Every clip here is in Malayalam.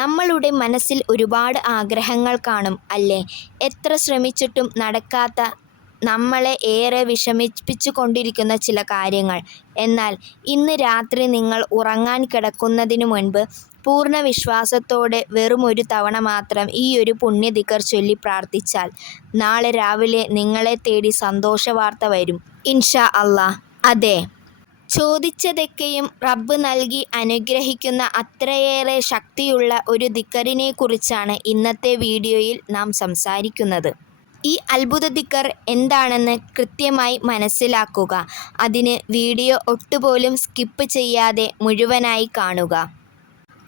നമ്മളുടെ മനസ്സിൽ ഒരുപാട് ആഗ്രഹങ്ങൾ കാണും അല്ലേ? എത്ര ശ്രമിച്ചിട്ടും നടക്കാത്ത, നമ്മളെ ഏറെ വിഷമിപ്പിച്ചു കൊണ്ടിരിക്കുന്ന ചില കാര്യങ്ങൾ. എന്നാൽ ഇന്ന് രാത്രി നിങ്ങൾ ഉറങ്ങാൻ കിടക്കുന്നതിനു മുൻപ് പൂർണ്ണ വിശ്വാസത്തോടെ വെറുമൊരു തവണ മാത്രം ഈ ഒരു പുണ്യ ദിക്ർ ചൊല്ലി പ്രാർത്ഥിച്ചാൽ നാളെ രാവിലെ നിങ്ങളെ തേടി സന്തോഷവാർത്ത വരും ഇൻഷാ അല്ലാഹ്. അതെ, ചോദിച്ചതൊക്കെയും റബ്ബ് നൽകി അനുഗ്രഹിക്കുന്ന അത്രയേറെ ശക്തിയുള്ള ഒരു ദിക്റിനെ കുറിച്ചാണ് ഇന്നത്തെ വീഡിയോയിൽ നാം സംസാരിക്കുന്നത്. ഈ അത്ഭുത ദിക്ർ എന്താണെന്ന് കൃത്യമായി മനസ്സിലാക്കുക. അതിന് വീഡിയോ ഒട്ടുപോലും സ്കിപ്പ് ചെയ്യാതെ മുഴുവനായി കാണുക.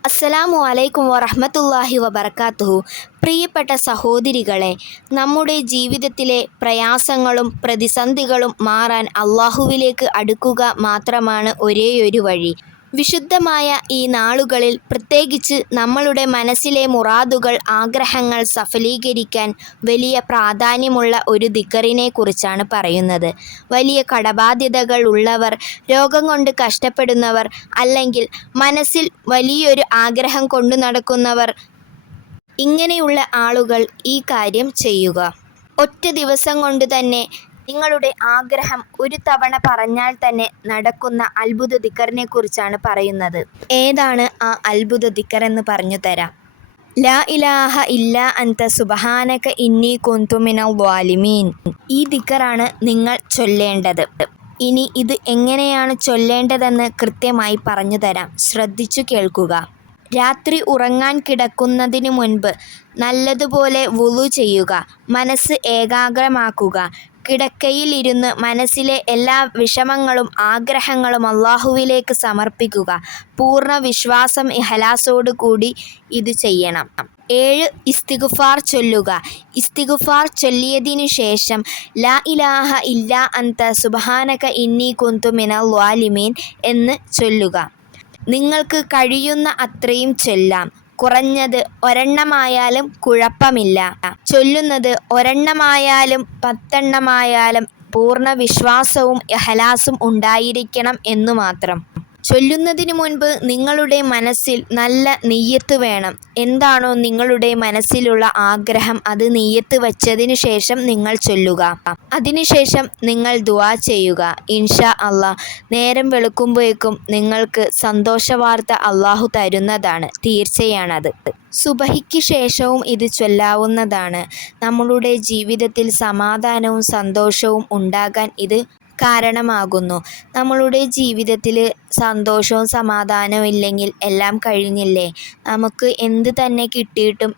അസ്സലാമു അലൈക്കും വറഹ്മത്തുള്ളാഹി വബറകാതുഹു. പ്രിയപ്പെട്ട സഹോദരികളെ, നമ്മുടെ ജീവിതത്തിലെ പ്രയാസങ്ങളും പ്രതിസന്ധികളും മാറാൻ അള്ളാഹുവിലേക്ക് അടുക്കുക മാത്രമാണ് ഒരേയൊരു വഴി. വിശുദ്ധമായ ഈ നാളുകളിൽ പ്രത്യേകിച്ച് നമ്മളുടെ മനസ്സിലെ മുറാദുകൾ, ആഗ്രഹങ്ങൾ സഫലീകരിക്കാൻ വലിയ പ്രാധാന്യമുള്ള ഒരു ദിക്റിനെ കുറിച്ചാണ് പറയുന്നത്. വലിയ കടബാധ്യതകൾ ഉള്ളവർ, രോഗം കൊണ്ട് കഷ്ടപ്പെടുന്നവർ, അല്ലെങ്കിൽ മനസ്സിൽ വലിയൊരു ആഗ്രഹം കൊണ്ടു നടക്കുന്നവർ, ഇങ്ങനെയുള്ള ആളുകൾ ഈ കാര്യം ചെയ്യുക. ഒറ്റ ദിവസം കൊണ്ട് തന്നെ നിങ്ങളുടെ ആഗ്രഹം ഒരു തവണ പറഞ്ഞാൽ തന്നെ നടക്കുന്ന അത്ഭുത ദിക്റിനെ കുറിച്ചാണ് പറയുന്നത്. ഏതാണ് ആ അത്ഭുത ദിക്ർ എന്ന് പറഞ്ഞു തരാം. ലാ ഇലാഹ ഇല്ലാ അൻത സുബ്ഹാനക ഇന്നി കുന്തു മിനൽ ളാലിമീൻ. ഈ ദിക്റാണ് നിങ്ങൾ ചൊല്ലേണ്ടത്. ഇനി ഇത് എങ്ങനെയാണ് ചൊല്ലേണ്ടതെന്ന് കൃത്യമായി പറഞ്ഞു തരാം, ശ്രദ്ധിച്ചു കേൾക്കുക. രാത്രി ഉറങ്ങാൻ കിടക്കുന്നതിന് മുൻപ് നല്ലതുപോലെ വുളു ചെയ്യുക. മനസ്സ് ഏകാഗ്രമാക്കുക. കിടക്കയിൽ ഇരുന്ന് മനസ്സിലെ എല്ലാ വിഷമങ്ങളും ആഗ്രഹങ്ങളും അള്ളാഹുവിലേക്ക് സമർപ്പിക്കുക. പൂർണ്ണ വിശ്വാസം ഇഖ്ലാസോടു കൂടി ഇത് ചെയ്യണം. 7 ഇസ്തിഗ്ഫാർ ചൊല്ലുക. ഇസ്തിഗ്ഫാർ ചൊല്ലിയതിനു ശേഷം ലാ ഇലാഹ ഇല്ലാ അൻത സുബ്ഹാനക ഇന്നി കുന്തു മിനൽ ളാലിമീൻ എന്ന് ചൊല്ലുക. നിങ്ങൾക്ക് കഴിയുന്ന അത്രയും ചൊല്ലാം. കുറഞ്ഞത് ഒരെണ്ണമായാലും കുഴപ്പമില്ല. ചൊല്ലുന്നത് ഒരെണ്ണമായാലും 10 എണ്ണമായാലും പൂർണ്ണ വിശ്വാസവും ഇഖ്ലാസും ഉണ്ടായിരിക്കണം എന്നു മാത്രം. ചൊല്ലുന്നതിന് മുൻപ് നിങ്ങളുടെ മനസ്സിൽ നല്ല നിയ്യത്ത് വേണം. എന്താണോ നിങ്ങളുടെ മനസ്സിലുള്ള ആഗ്രഹം അത് നിയ്യത്ത് വച്ചതിന് ശേഷം നിങ്ങൾ ചൊല്ലുക. അതിനുശേഷം നിങ്ങൾ ദുആ ചെയ്യുക. ഇൻഷാ അല്ലാഹ് നേരം വെളുക്കുമ്പോഴേക്കും നിങ്ങൾക്ക് സന്തോഷവാർത്ത അള്ളാഹു തരുന്നതാണ്, തീർച്ചയാണത്. സുബഹിക്ക് ശേഷവും ഇത് ചൊല്ലാവുന്നതാണ്. നമ്മളുടെ ജീവിതത്തിൽ സമാധാനവും സന്തോഷവും ഉണ്ടാകാൻ ഇത് കാരണമാകുന്നു. നമ്മളുടെ ജീവിതത്തിൽ സന്തോഷവും സമാധാനവും ഇല്ലെങ്കിൽ എല്ലാം കഴിഞ്ഞില്ലേ? നമുക്ക് എന്ത് തന്നെ കിട്ടിയിട്ടും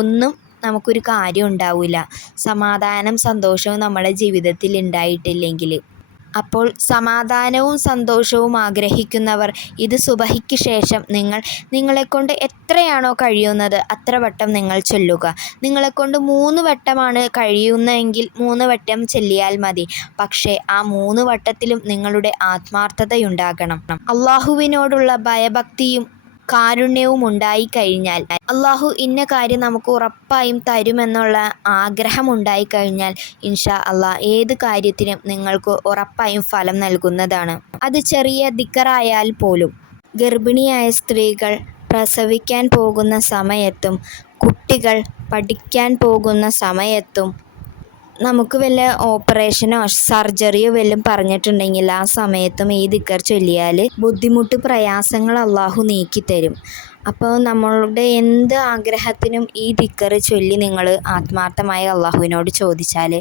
ഒന്നും നമുക്കൊരു കാര്യം ഉണ്ടാവില്ല, സമാധാനം സന്തോഷവും നമ്മുടെ ജീവിതത്തിൽ ഉണ്ടായിട്ടില്ലെങ്കിൽ. അപ്പോൾ സമാധാനവും സന്തോഷവും ആഗ്രഹിക്കുന്നവർ ഇത് സുബഹിക്ക് ശേഷം നിങ്ങളെക്കൊണ്ട് എത്രയാണോ കഴിയുന്നത് അത്ര വട്ടം നിങ്ങൾ ചൊല്ലുക. നിങ്ങളെക്കൊണ്ട് 3 വട്ടമാണ് കഴിയുന്നതെങ്കിൽ 3 വട്ടം ചൊല്ലിയാൽ മതി. പക്ഷേ ആ 3 വട്ടത്തിലും നിങ്ങളുടെ ആത്മാർത്ഥതയുണ്ടാകണം. അള്ളാഹുവിനോടുള്ള ഭയഭക്തിയും കാരുണ്യവും ഉണ്ടായിക്കഴിഞ്ഞാൽ, അള്ളാഹു ഇന്ന കാര്യം നമുക്ക് ഉറപ്പായും തരുമെന്നുള്ള ആഗ്രഹം ഉണ്ടായിക്കഴിഞ്ഞാൽ ഇൻഷാ അല്ലാഹ് ഏത് കാര്യത്തിനും നിങ്ങൾക്ക് ഉറപ്പായും ഫലം നൽകുന്നതാണ്. അത് ചെറിയ ദിക്റായാൽ പോലും. ഗർഭിണിയായ സ്ത്രീകൾ പ്രസവിക്കാൻ പോകുന്ന സമയത്തും, കുട്ടികൾ പഠിക്കാൻ പോകുന്ന സമയത്തും, നമുക്ക് വല്ല ഓപ്പറേഷനോ സർജറിയോ വല്ലതും പറഞ്ഞിട്ടുണ്ടെങ്കിൽ ആ സമയത്തും ഈ ദിക്ർ ചൊല്ലിയാൽ ബുദ്ധിമുട്ട് പ്രയാസങ്ങൾ അള്ളാഹു നീക്കിത്തരും. അപ്പോൾ നമ്മളുടെ എന്ത് ആഗ്രഹത്തിനും ഈ ദിക്ർ ചൊല്ലി നിങ്ങൾ ആത്മാർത്ഥമായി അള്ളാഹുവിനോട് ചോദിച്ചാൽ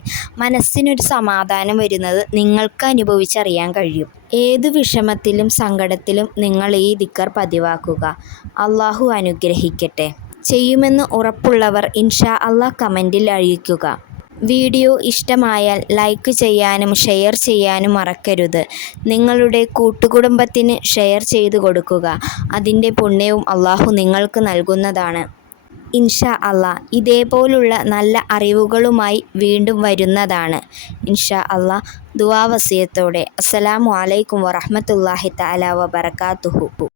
മനസ്സിനൊരു സമാധാനം വരുന്നത് നിങ്ങൾക്ക് അനുഭവിച്ചറിയാൻ കഴിയും. ഏത് വിഷമത്തിലും സങ്കടത്തിലും നിങ്ങൾ ഈ ദിക്ർ പതിവാക്കുക. അള്ളാഹു അനുഗ്രഹിക്കട്ടെ. ചെയ്യുമെന്ന് ഉറപ്പുള്ളവർ ഇൻഷാ അല്ലാഹ് കമൻറ്റിൽ അറിയിക്കുക. വീഡിയോ ഇഷ്ടമായാൽ ലൈക്ക് ചെയ്യാനും ഷെയർ ചെയ്യാനും മറക്കരുത്. നിങ്ങളുടെ കൂട്ടുകുടുംബത്തിന് ഷെയർ ചെയ്തു കൊടുക്കുക. അതിൻ്റെ പുണ്യവും അള്ളാഹു നിങ്ങൾക്ക് നൽകുന്നതാണ്. ഇൻഷാ അല്ലാഹ് ഇതേപോലുള്ള നല്ല അറിവുകളുമായി വീണ്ടും വരുന്നതാണ് ഇൻഷാ അല്ലാഹ്. ദുആ വസിയത്തോടെ. അസ്സലാമു അലൈക്കും വറഹ്മത്തുള്ളാഹി തആല വബറകാതുഹു.